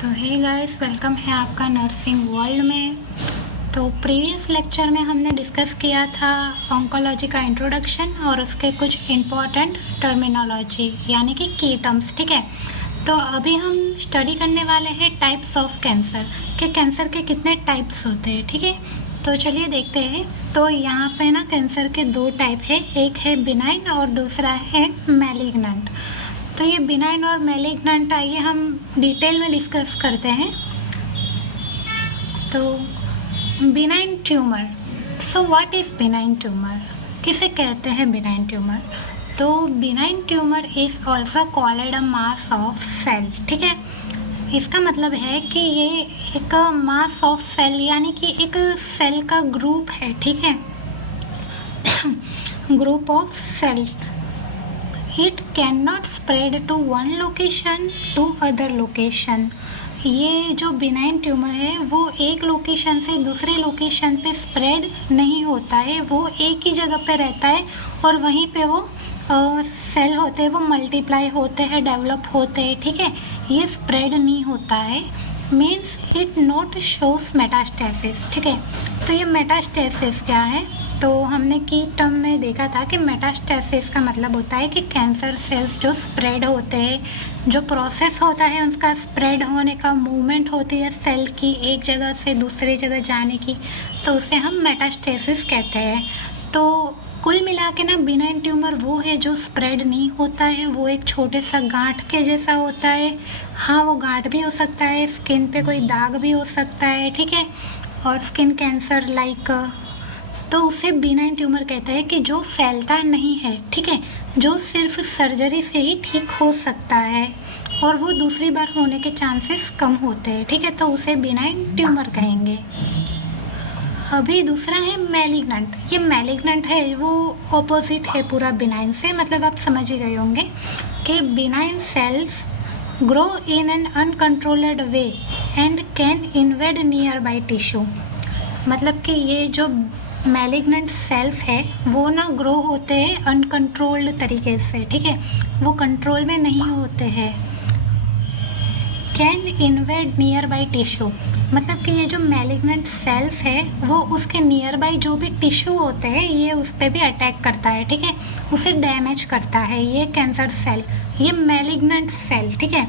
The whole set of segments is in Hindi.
तो हे गाइस, वेलकम है आपका नर्सिंग वर्ल्ड में। तो प्रीवियस लेक्चर में हमने डिस्कस किया था ऑन्कोलॉजी का इंट्रोडक्शन और उसके कुछ इम्पॉर्टेंट टर्मिनोलॉजी यानी कि की टर्म्स। ठीक है, तो अभी हम स्टडी करने वाले हैं टाइप्स ऑफ कैंसर के कैंसर के कितने टाइप्स होते हैं। ठीक है, तो चलिए देखते हैं। तो यहाँ पे ना कैंसर के दो टाइप है, एक है बिनाइन और दूसरा है मैलिग्नेंट। तो ये बिनाइन और मैलिग्नेंट आइए हम डिटेल में डिस्कस करते हैं। तो benign tumour, so what is benign tumour, किसे कहते हैं बिनाइन ट्यूमर? तो benign tumour is also called a mass of cell. ठीक है, इसका मतलब है कि ये एक मास ऑफ सेल यानी कि एक सेल का ग्रुप है। ठीक है, group of cell. It can not spread to one location to other location. ये जो बिनाइन ट्यूमर है वो एक लोकेशन से दूसरे लोकेशन पे स्प्रेड नहीं होता है, वो एक ही जगह पे रहता है और वहीं पे वो सेल होते हैं, वो मल्टीप्लाई होते हैं, डेवलप होते हैं। ठीक है, ये स्प्रेड नहीं होता है, means it not shows metastasis. ठीक है, तो ये मेटास्टेसिस क्या है? तो हमने की टर्म में देखा था कि मेटास्टेसिस का मतलब होता है कि कैंसर सेल्स जो स्प्रेड होते हैं, जो प्रोसेस होता है उनका स्प्रेड होने का, मूवमेंट होती है सेल की एक जगह से दूसरी जगह जाने की, तो उसे हम मेटास्टेसिस कहते हैं। तो कुल मिला के ना बिनाइन ट्यूमर वो है जो स्प्रेड नहीं होता है, वो एक छोटे सा गांठ के जैसा होता है। हाँ, वो गांठ भी हो सकता है, स्किन पे कोई दाग भी हो सकता है। ठीक है, और स्किन कैंसर लाइक, तो उसे बिनाइन ट्यूमर कहते हैं कि जो फैलता नहीं है। ठीक है, जो सिर्फ सर्जरी से ही ठीक हो सकता है और वो दूसरी बार होने के चांसेस कम होते हैं। ठीक है, तो उसे बिनाइन ट्यूमर कहेंगे। अभी दूसरा है मैलिग्नेंट। ये मैलिग्नेंट है, वो ऑपोजिट है पूरा बिनाइन से, मतलब आप समझ ही गए होंगे कि benign cells grow in an uncontrolled way and can invade near by tissue. मतलब कि ये जो मैलिग्नेंट सेल्स है वो ना ग्रो होते हैं अनकंट्रोल्ड तरीके से। ठीक है, वो कंट्रोल में नहीं होते हैं। Can invade near by tissue, मतलब कि ये जो मैलिग्नेंट सेल्स है वो उसके नियर बाई जो भी टिश्यू होते हैं ये उस पर भी अटैक करता है। ठीक है, उसे डैमेज करता है ये कैंसर सेल, ये मैलिग्नेंट सेल। ठीक है,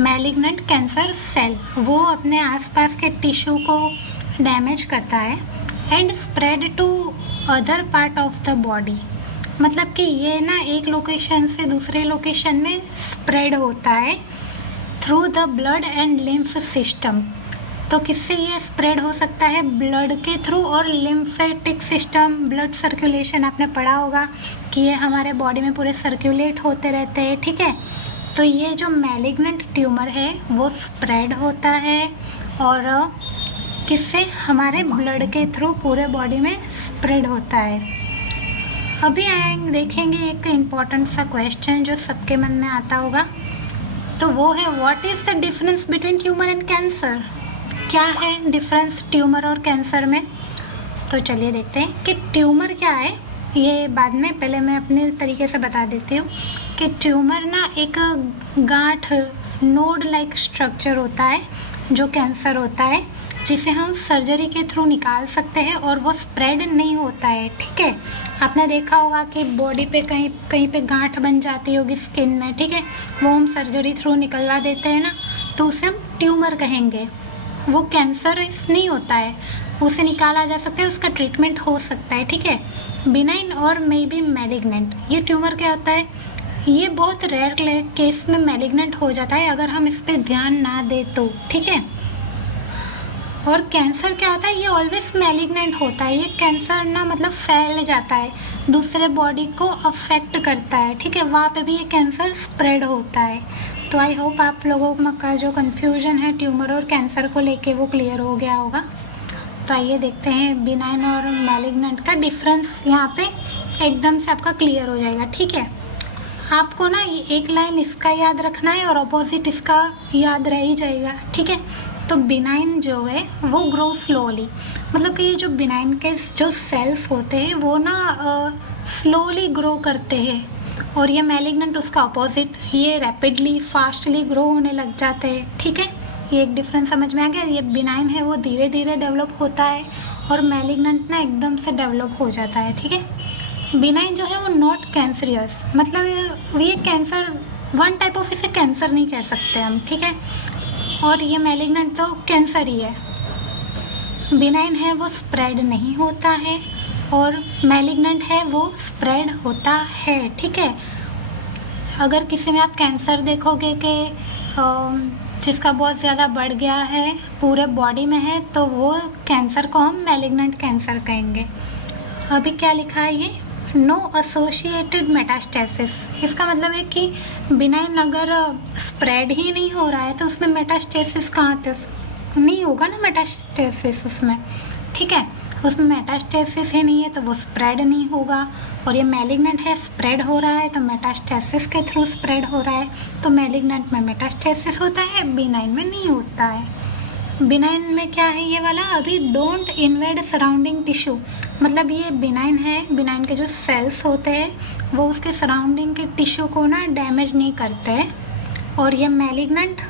मैलिग्नेंट कैंसर सेल वो अपने आसपास के टिश्यू को डैमेज करता है and spread to other part of the body. मतलब कि ये ना एक लोकेशन से दूसरे लोकेशन में स्प्रेड होता है through the blood and lymph system. तो किससे ये स्प्रेड हो सकता है? ब्लड के थ्रू और लिम्फेटिक सिस्टम, ब्लड सर्कुलेशन आपने पढ़ा होगा कि ये हमारे बॉडी में पूरे सर्कुलेट होते रहते हैं। ठीक है, तो ये जो मैलिग्नेंट ट्यूमर है वो स्प्रेड होता है और किससे? हमारे ब्लड के थ्रू पूरे बॉडी में स्प्रेड होता है। अभी देखेंगे एक इम्पॉर्टेंट सा क्वेश्चन जो सबके मन में आता होगा, तो वो है what is the difference between tumour and cancer. क्या है डिफरेंस ट्यूमर और कैंसर में? तो चलिए देखते हैं कि ट्यूमर क्या है, ये बाद में, पहले मैं अपने तरीके से बता देती हूँ कि ट्यूमर ना एक गांठ, नोड लाइक स्ट्रक्चर होता है जो कैंसर होता है, जिसे हम सर्जरी के थ्रू निकाल सकते हैं और वो स्प्रेड नहीं होता है। ठीक है, आपने देखा होगा कि बॉडी पे कहीं कहीं पे गांठ बन जाती होगी स्किन में। ठीक है, वो हम सर्जरी थ्रू निकलवा देते हैं ना, तो उसे हम ट्यूमर कहेंगे। वो कैंसर नहीं होता है, उसे निकाला जा सकता है, उसका ट्रीटमेंट हो सकता है। ठीक है, बिनाइन और मे बी मैलिग्नेंट। ये ट्यूमर क्या होता है? ये बहुत रेयर केस में मैलिग्नेंट हो जाता है अगर हम इस पर ध्यान ना दें तो। ठीक है, और कैंसर क्या होता है? ये ऑलवेज मैलिग्नेंट होता है। ये कैंसर ना मतलब फैल जाता है, दूसरे बॉडी को अफेक्ट करता है। ठीक है, वहाँ पे भी ये कैंसर स्प्रेड होता है। तो आई होप आप लोगों का जो कन्फ्यूजन है ट्यूमर और कैंसर को लेके वो क्लियर हो गया होगा। तो आइए देखते हैं बिनाइन और मैलिग्नेंट का डिफरेंस, यहाँ पे एकदम से आपका क्लियर हो जाएगा। ठीक है, आपको ना एक लाइन इसका याद रखना है और अपोजिट इसका याद रह ही जाएगा। ठीक है, तो बिनाइन जो है वो ग्रो स्लोली, मतलब कि ये जो बिनाइन के जो सेल्स होते हैं वो ना स्लोली ग्रो करते हैं, और ये मैलिग्नेंट उसका अपोजिट, ये रैपिडली फास्टली ग्रो होने लग जाते हैं। ठीक है, ये एक डिफरेंस समझ में आ गया। ये बिनाइन है वो धीरे धीरे डेवलप होता है और मैलिग्नेंट ना एकदम से डेवलप हो जाता है, ठीक है। बिनाइन जो है वो नॉट कैंसरियस, मतलब ये कैंसर वन टाइप ऑफ, इसे कैंसर नहीं कह सकते हम, ठीक है। और ये मैलिग्नेंट तो कैंसर ही है। बिनाइन है वो स्प्रेड नहीं होता है और मैलिग्नेंट है वो स्प्रेड होता है, ठीक है। अगर किसी में आप कैंसर देखोगे कि जिसका बहुत ज़्यादा बढ़ गया है, पूरे बॉडी में है, तो वो कैंसर को हम मैलिग्नेंट कैंसर कहेंगे। अभी क्या लिखा है ये, नो एसोसिएटेड मेटास्टेसिस। इसका मतलब है कि बिनाइन अगर स्प्रेड ही नहीं हो रहा है तो उसमें मेटास्टेसिस कहाँ से नहीं होगा ना, मेटास्टेसिस उसमें, ठीक है। उसमें मेटास्टेसिस ही नहीं है तो वो स्प्रेड नहीं होगा। और ये मैलिग्नेंट है, स्प्रेड हो रहा है तो मेटास्टेसिस के थ्रू स्प्रेड हो रहा है, तो मैलिग्नेंट में मेटास्टेसिस होता है, बिनाइन में नहीं होता है। बिनाइन में क्या है ये वाला, अभी डोंट इन्वेड सराउंडिंग टिश्यू, मतलब ये बिनाइन है, बिनाइन के जो सेल्स होते हैं वो उसके सराउंडिंग के टिश्यू को ना डैमेज नहीं करते। और ये मैलिग्नेंट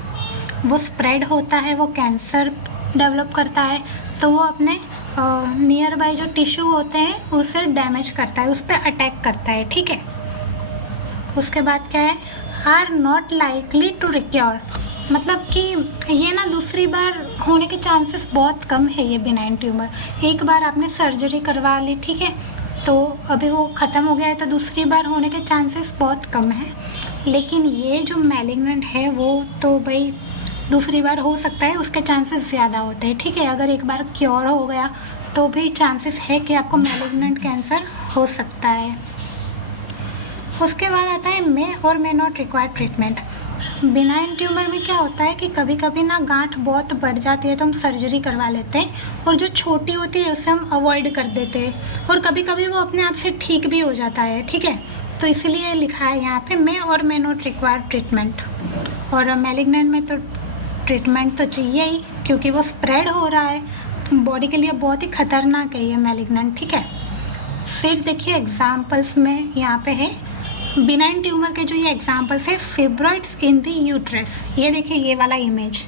वो स्प्रेड होता है, वो कैंसर डेवलप करता है, तो वो अपने नियर बाय जो टिश्यू होते हैं उसे डैमेज करता है, उस पर अटैक करता है, ठीक है। उसके बाद क्या है, आर नॉट लाइकली टू रिक्योर, मतलब कि ये ना दूसरी बार होने के चांसेस बहुत कम है। ये बिनाइन ट्यूमर एक बार आपने सर्जरी करवा ली, ठीक है, तो अभी वो ख़त्म हो गया है, तो दूसरी बार होने के चांसेस बहुत कम है। लेकिन ये जो मैलिग्नेंट है वो तो भाई दूसरी बार हो सकता है, उसके चांसेस ज़्यादा होते हैं, ठीक है। अगर एक बार क्योर हो गया तो भी चांसेस है कि आपको मैलिग्नेंट कैंसर हो सकता है। उसके बाद आता है मे और may not require treatment. Benign tumour में क्या होता है कि कभी कभी ना गांठ बहुत बढ़ जाती है तो हम सर्जरी करवा लेते हैं, और जो छोटी होती है उसे हम अवॉइड कर देते हैं, और कभी कभी वो अपने आप से ठीक भी हो जाता है, ठीक है। तो इसलिए लिखा है यहाँ पे मे और मे नॉट रिक्वायर ट्रीटमेंट। और मैलिग्नेंट में तो ट्रीटमेंट तो चाहिए ही, क्योंकि वो स्प्रेड हो रहा है, बॉडी के लिए बहुत ही खतरनाक है ये मैलिग्नेंट, ठीक है। फिर देखिए एग्जाम्पल्स में यहाँ पे है बिनाइन ट्यूमर के जो ये एग्जाम्पल्स है, फिब्रॉइड्स इन द यूट्रस। ये देखिए ये वाला इमेज,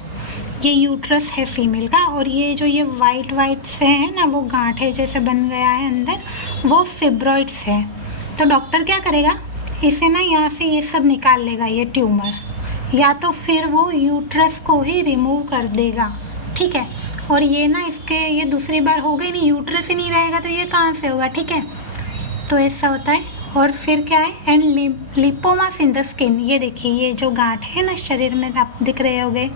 ये यूट्रस है फीमेल का, और ये जो ये वाइट वाइट से है ना, वो गांठे जैसे बन गया है अंदर, वो फिब्रॉइड्स है। तो डॉक्टर क्या करेगा, इसे ना यहाँ से ये सब निकाल लेगा, ये ट्यूमर, या तो फिर वो यूट्रस को ही रिमूव कर देगा, ठीक है। और ये ना इसके ये दूसरी बार हो गई नहीं, यूट्रस ही नहीं रहेगा तो ये कहाँ से होगा, ठीक है। तो ऐसा होता है। और फिर क्या है, and lipomas in the skin. ये देखिए ये जो गांठ है ना शरीर में, आप दिख रहे होंगे,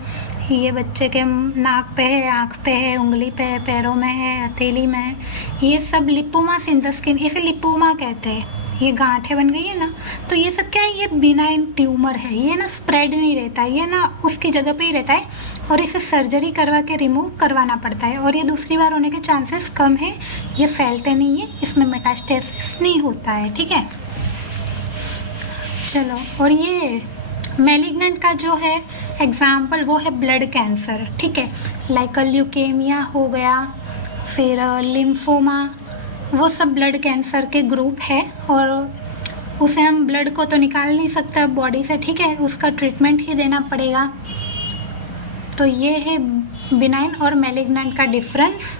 ये बच्चे के नाक पे है, आँख पे है, उंगली पे है, पैरों में है, हथेली में है, ये सब लिपोमास इन द स्किन, इसे लिपोमा कहते हैं। ये गांठें बन गई है ना, तो ये सब क्या है, ये बिनाइन ट्यूमर है, ये ना स्प्रेड नहीं रहता है, ये ना उसकी जगह पे ही रहता है, और इसे सर्जरी करवा के रिमूव करवाना पड़ता है, और ये दूसरी बार होने के चांसेस कम है, ये फैलते नहीं है, इसमें मेटास्टेसिस नहीं होता है, ठीक है। चलो, और ये मैलिग्नेंट का जो है एग्जाम्पल वो है ब्लड कैंसर, ठीक है, लाइक ल्यूकेमिया हो गया, फिर लिम्फोमा, वो सब ब्लड कैंसर के ग्रुप है, और उसे हम ब्लड को तो निकाल नहीं सकता बॉडी से, ठीक है, उसका ट्रीटमेंट ही देना पड़ेगा। तो ये है बिनाइन और मैलिग्नेंट का डिफरेंस।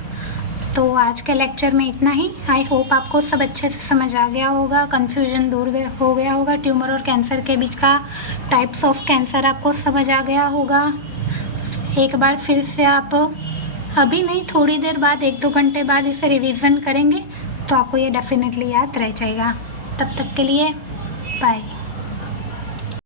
तो आज के लेक्चर में इतना ही। आई होप आपको सब अच्छे से समझ आ गया होगा, कन्फ्यूजन दूर हो गया होगा, ट्यूमर और कैंसर के बीच का टाइप्स ऑफ कैंसर आपको समझ आ गया होगा। एक बार फिर से आप अभी नहीं, थोड़ी देर बाद, 1-2 घंटे बाद इसे रिवीजन करेंगे तो आपको ये डेफिनेटली याद रह जाएगा। तब तक के लिए बाय।